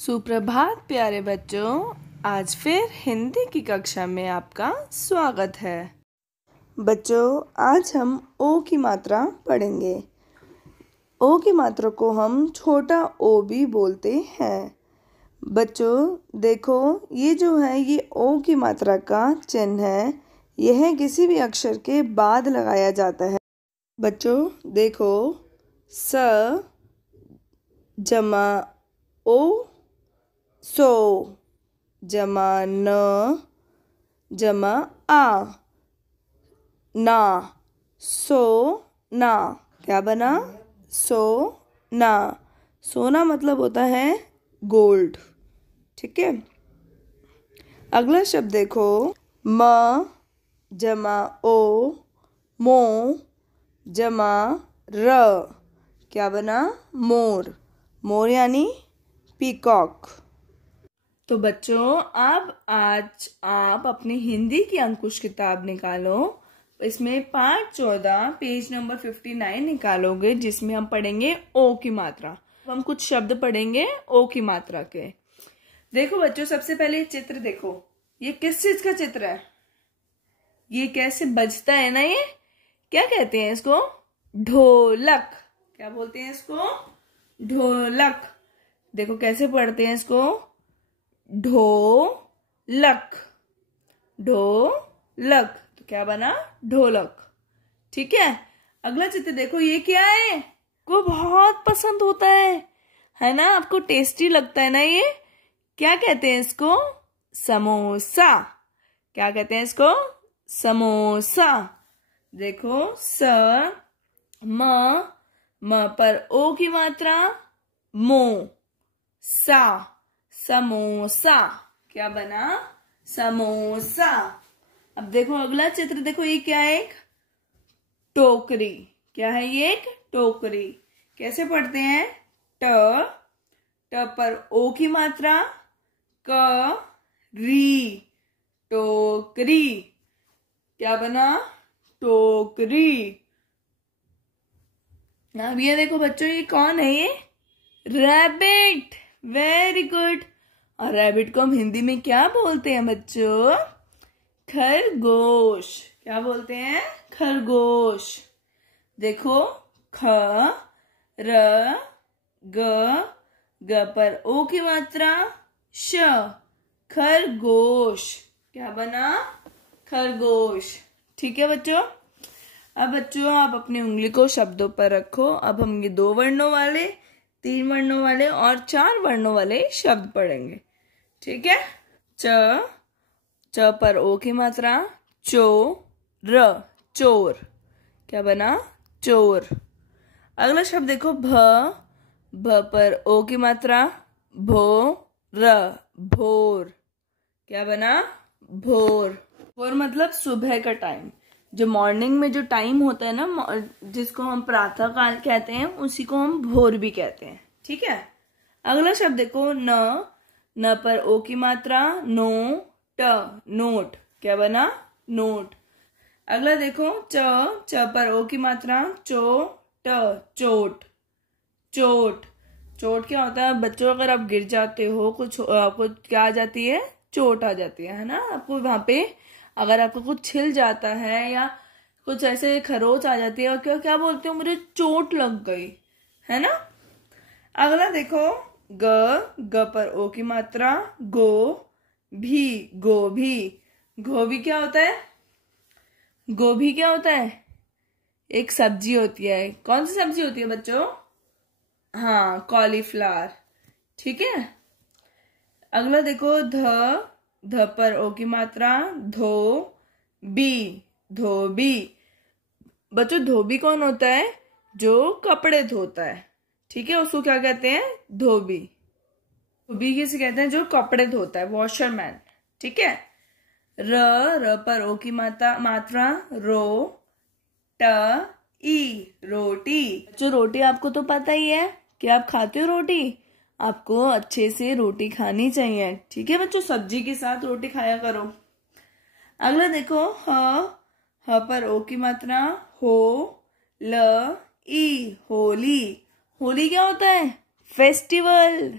सुप्रभात प्यारे बच्चों। आज फिर हिंदी की कक्षा में आपका स्वागत है। बच्चों, आज हम ओ की मात्रा पढ़ेंगे। ओ की मात्रा को हम छोटा ओ भी बोलते हैं। बच्चों देखो, ये जो है ये ओ की मात्रा का चिन्ह है। यह किसी भी अक्षर के बाद लगाया जाता है। बच्चों देखो, स जमा ओ, सो जमा न जमा आ, ना, सो ना। क्या बना? सो ना। सोना मतलब होता है गोल्ड। ठीक है। अगला शब्द देखो, म जमा ओ, मो जमा र। क्या बना? मोर। मोर यानी पीकॉक। तो बच्चों, अब आज आप अपनी हिंदी की अंकुश किताब निकालो। इसमें पाठ 14 पेज नंबर 59 निकालोगे, जिसमें हम पढ़ेंगे ओ की मात्रा। हम कुछ शब्द पढ़ेंगे ओ की मात्रा के। देखो बच्चों, सबसे पहले चित्र देखो। ये किस चीज का चित्र है? ये कैसे बजता है ना, ये क्या कहते हैं इसको? ढोलक। क्या बोलते हैं इसको? ढोलक। देखो कैसे पढ़ते हैं इसको? ढोलक। ढोलक। तो क्या बना? ढोलक। ठीक है। अगला चित्र देखो, ये क्या है? को बहुत पसंद होता है ना? आपको टेस्टी लगता है ना ये? क्या कहते हैं इसको? समोसा। क्या कहते हैं इसको? समोसा। देखो, स म पर ओ की मात्रा, मो, सा, समोसा। क्या बना? समोसा। अब देखो अगला चित्र देखो, ये क्या है? एक टोकरी। क्या है ये? एक टोकरी। कैसे पढ़ते हैं? ट पर ओ की मात्रा, क री, टोकरी। क्या बना? टोकरी। अब ये देखो बच्चों, ये कौन है? ये रैबिट। Very good. और रैबिट को हम हिंदी में क्या बोलते हैं बच्चों? खरगोश। क्या बोलते हैं? खरगोश। देखो, ख र ग पर ओ की मात्रा, श, खरगोश। क्या बना? खरगोश। ठीक है बच्चों। अब बच्चों, आप अपनी उंगली को शब्दों पर रखो। अब हम ये 2 वर्णों वाले, 3 वर्णों वाले और 4 वर्णों वाले शब्द पढ़ेंगे। ठीक है। च पर ओ की मात्रा, चो र, चोर। क्या बना? चोर। अगला शब्द देखो, भ पर ओ की मात्रा, भो र, भोर। क्या बना? भोर। भोर मतलब सुबह का टाइम। जो मॉर्निंग में जो टाइम होता है ना, जिसको हम प्रातः काल कहते हैं, उसी को हम भोर भी कहते हैं। ठीक है। अगला शब्द देखो, न पर ओ की मात्रा, नो ट, नोट। क्या बना? नोट। अगला देखो, च पर ओ की मात्रा, चो ट, चोट। चोट। चोट क्या होता है बच्चों? अगर आप गिर जाते हो, कुछ आपको क्या आ जाती है? चोट आ जाती है ना? आपको वहां पे अगर आपको कुछ छिल जाता है या कुछ ऐसे खरोच आ जाती है, और क्या क्या बोलते हो? मुझे चोट लग गई, है ना? अगला देखो, ग पर ओ की मात्रा, गो भी, गोभी। गोभी क्या होता है? गोभी क्या होता है? एक सब्जी होती है। कौन सी सब्जी होती है बच्चों? हाँ, कॉलीफ्लावर। ठीक है। अगला देखो, ध पर ओ की मात्रा, धो बी, धोबी। बच्चों, धोबी कौन होता है? जो कपड़े धोता है। ठीक है, उसको क्या कहते हैं? धोबी। धोबी किसे कहते हैं? जो कपड़े धोता है, वॉशरमैन। ठीक है। र पर ओ की मात्रा, रो ट ई, रोटी। जो रोटी आपको तो पता ही है कि आप खाते हो रोटी। आपको अच्छे से रोटी खानी चाहिए। ठीक है बच्चों, सब्जी के साथ रोटी खाया करो। अगला देखो, ह पर ओ की मात्रा, हो ल ई, होली। होली क्या होता है? फेस्टिवल।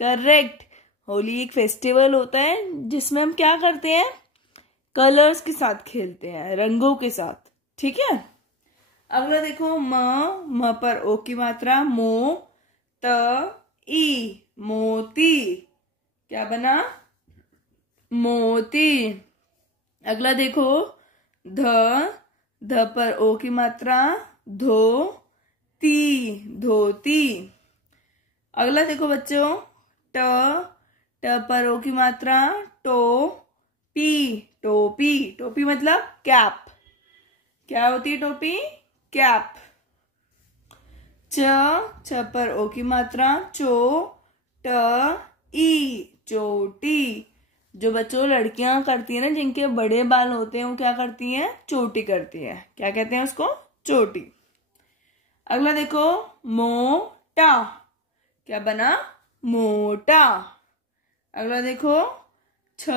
करेक्ट। होली एक फेस्टिवल होता है जिसमें हम क्या करते हैं, कलर्स के साथ खेलते हैं, रंगों के साथ। ठीक है। अगला देखो, म पर ओ की मात्रा, मो त ई, मोती। क्या बना, मोती। अगला देखो, ध पर ओ की मात्रा, धो ती, धोती। अगला देखो बच्चों, ट पर ओ की मात्रा, टो पी, टोपी। टोपी मतलब कैप। क्या होती है टोपी, कैप। छ पर ओ की मात्रा, चो ट ई, चोटी। जो बच्चों लड़कियां करती है ना, जिनके बड़े बाल होते हैं, वो क्या करती हैं, चोटी करती हैं। क्या कहते हैं उसको, चोटी। अगला देखो, मोटा। क्या बना, मोटा। अगला देखो, छ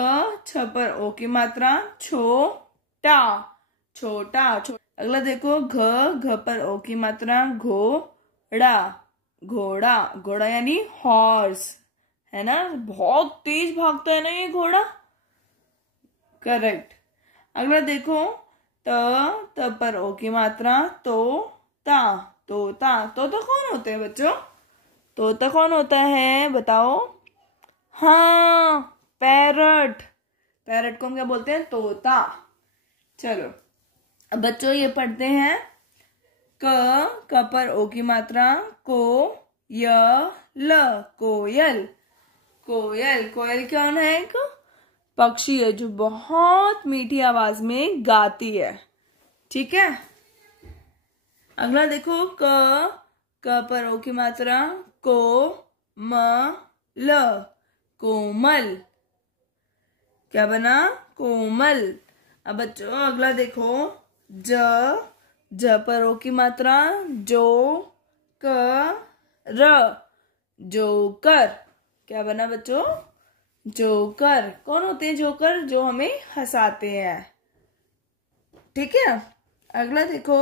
पर ओ की मात्रा, छोटा, छोटा। अगला देखो, घ पर ओ की मात्रा, घोड़ा, घोड़ा। घोड़ा यानी हॉर्स, है ना, बहुत तेज भागता है ना ये घोड़ा। करेक्ट। अगला देखो, त पर ओ की मात्रा, तोता, तोता। तोता कौन होते हैं बच्चों, तोता कौन होता है बताओ। हाँ, पैरट। पैरट को हम क्या बोलते हैं, तोता। चलो अब बच्चों ये पढ़ते हैं, क पर ओ की मात्रा, को य ल, कोयल, कोयल। कोयल कौन है, एक पक्षी है जो बहुत मीठी आवाज में गाती है। ठीक है। अगला देखो, क पर ओ की मात्रा, को म ल, कोमल। क्या बना, कोमल। अब बच्चों अगला देखो, ज पर ओ की मात्रा, जो क र, जोकर। क्या बना बच्चों, जोकर। कौन होते हैं जोकर, जो हमें हंसाते हैं। ठीक है। अगला देखो,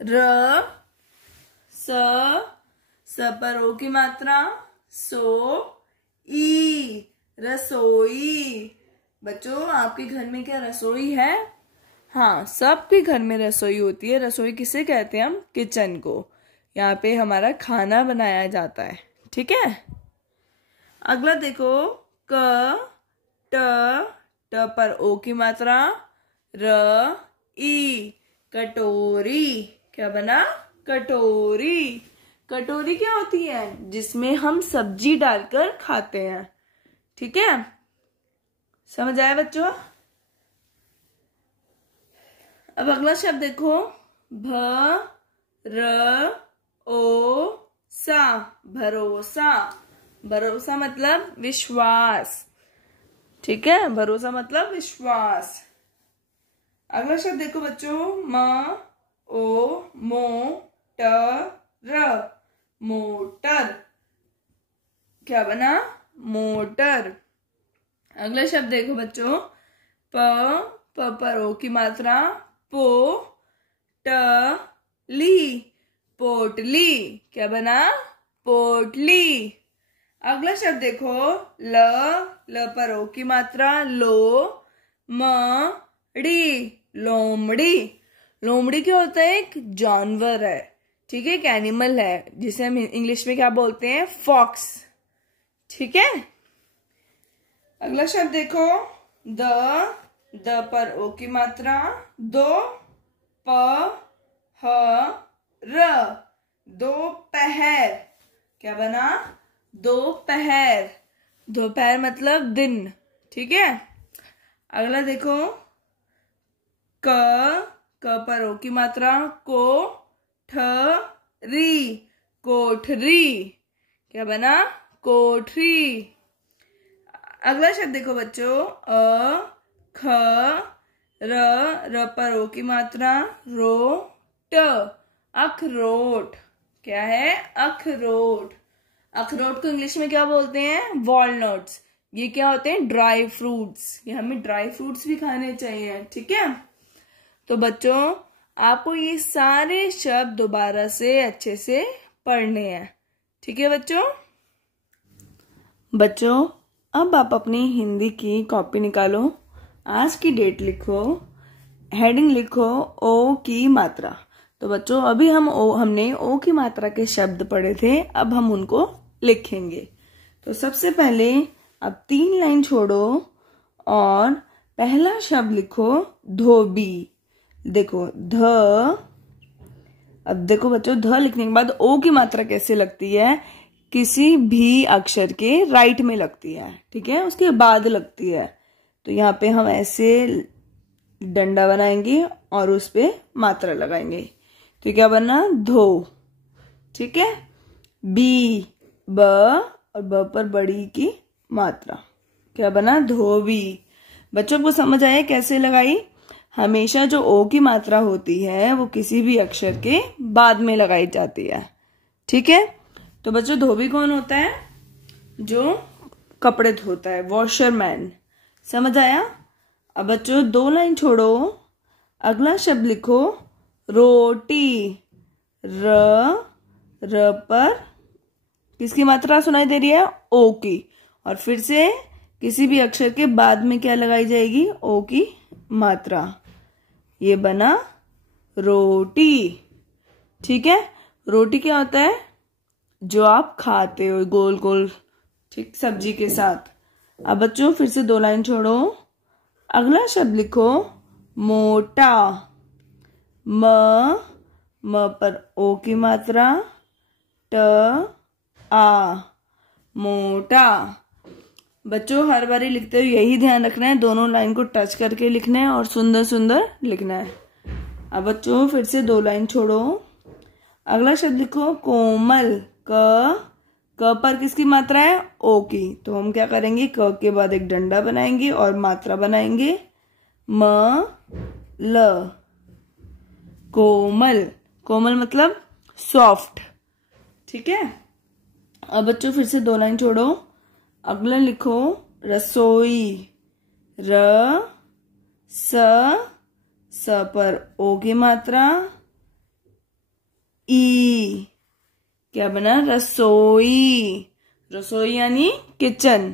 र स पर ओ की मात्रा, सो ई, रसोई। बच्चों आपके घर में क्या रसोई है, हाँ, सबके घर में रसोई होती है। रसोई किसे कहते हैं हम, किचन को। यहाँ पे हमारा खाना बनाया जाता है। ठीक है। अगला देखो, ट पर ओ की मात्रा, र ई, कटोरी। क्या बना, कटोरी। कटोरी क्या होती है, जिसमें हम सब्जी डालकर खाते हैं। ठीक है, समझ आया बच्चों। अब अगला शब्द देखो, भ र ओ सा, भरोसा। भरोसा मतलब विश्वास। ठीक है, भरोसा मतलब विश्वास। अगला शब्द देखो बच्चों, म ओ मो ट र, मोटर। क्या बना, मोटर। अगला शब्द देखो बच्चों, प पर ओ की मात्रा, पो ट ली, पोटली। क्या बना, पोटली। अगला शब्द देखो, ल पर ओ की मात्रा, लो म ड़ी, लोमड़ी। लोमड़ी क्या होता है, एक जानवर है। ठीक है, एक एनिमल है, जिसे हम इंग्लिश में क्या बोलते हैं, फॉक्स। ठीक है। अगला शब्द देखो, द पर ओ की मात्रा, दो प ह र, दोपहर। क्या बना, दोपहर। दोपहर मतलब दिन। ठीक है। अगला देखो, क पर ओ की मात्रा, को ठ री, कोठरी। क्या बना, कोठरी। अगला शब्द देखो बच्चों, ख र पर ओ की मात्रा, रो ट, अखरोट। क्या है, अखरोट। अखरोट को इंग्लिश में क्या बोलते हैं, वॉलनट्स। ये क्या होते हैं, ड्राई फ्रूट्स। ये हमें ड्राई फ्रूट्स भी खाने चाहिए। ठीक है। तो बच्चों आपको ये सारे शब्द दोबारा से अच्छे से पढ़ने हैं। ठीक है बच्चों। बच्चों अब आप अपनी हिंदी की कॉपी निकालो, आज की डेट लिखो, हेडिंग लिखो ओ की मात्रा। तो बच्चों अभी हमने ओ की मात्रा के शब्द पढ़े थे, अब हम उनको लिखेंगे। तो सबसे पहले अब 3 लाइन छोड़ो और पहला शब्द लिखो धोबी। देखो ध, अब देखो बच्चों ध लिखने के बाद ओ की मात्रा कैसे लगती है, किसी भी अक्षर के राइट में लगती है, ठीक है, उसके बाद लगती है। तो यहाँ पे हम ऐसे डंडा बनाएंगे और उस पे मात्रा लगाएंगे। तो क्या बना धो, ठीक है। बी, ब और ब पर बड़ी की मात्रा, क्या बना धोबी। बच्चों को समझ आया कैसे लगाई। हमेशा जो ओ की मात्रा होती है वो किसी भी अक्षर के बाद में लगाई जाती है, ठीक है। तो बच्चों धोबी कौन होता है, जो कपड़े धोता है, वॉशरमैन, समझ आया। अब बच्चों 2 लाइन छोड़ो, अगला शब्द लिखो रोटी। र पर किसकी मात्रा सुनाई दे रही है, ओ की, और फिर से किसी भी अक्षर के बाद में क्या लगाई जाएगी, ओ की मात्रा। ये बना रोटी, ठीक है। रोटी क्या होता है, जो आप खाते हो गोल गोल, ठीक, सब्जी के साथ। अब बच्चों फिर से 2 लाइन छोड़ो, अगला शब्द लिखो मोटा। म पर ओ की मात्रा, ट आ, मोटा। बच्चों हर बारी लिखते हुए यही ध्यान रखना है, दोनों लाइन को टच करके लिखना है और सुंदर सुंदर लिखना है। अब बच्चों फिर से 2 लाइन छोड़ो, अगला शब्द लिखो कोमल। क पर किसकी मात्रा है, ओ की। तो हम क्या करेंगे, क के बाद एक डंडा बनाएंगे और मात्रा बनाएंगे म ल, कोमल। कोमल मतलब सॉफ्ट, ठीक है। अब बच्चों फिर से 2 लाइन छोड़ो, अगला लिखो रसोई। स पर ओ की मात्रा, ई, क्या बना रसोई। रसोई यानी किचन,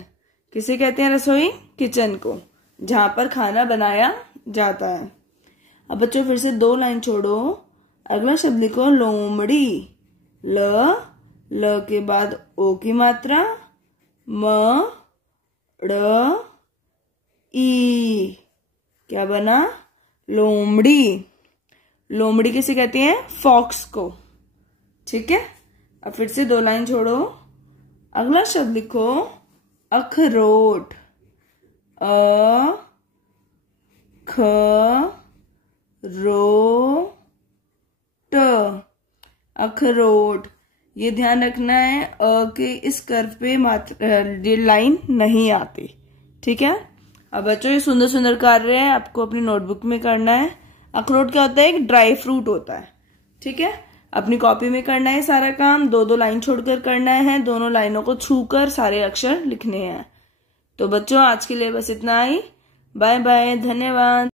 किसे कहते हैं रसोई, किचन को, जहां पर खाना बनाया जाता है। अब बच्चों फिर से 2 लाइन छोड़ो, अगला शब्द लिखो लोमड़ी। ल के बाद ओ की मात्रा, म ड़ ई, क्या बना लोमड़ी। लोमड़ी किसे कहते हैं, फॉक्स को, ठीक है। अब फिर से 2 लाइन छोड़ो, अगला शब्द लिखो अखरोट। ख रो ट, अखरोट। ये ध्यान रखना है के इस कर्व पे ये लाइन नहीं आती, ठीक है। अब बच्चों ये सुंदर सुंदर कार्य है, आपको अपनी नोटबुक में करना है। अखरोट क्या होता है, एक ड्राई फ्रूट होता है, ठीक है। अपनी कॉपी में करना है सारा काम, 2 लाइन छोड़कर करना है, दोनों लाइनों को छूकर सारे अक्षर लिखने हैं। तो बच्चों आज के लिए बस इतना ही, बाय बाय, धन्यवाद।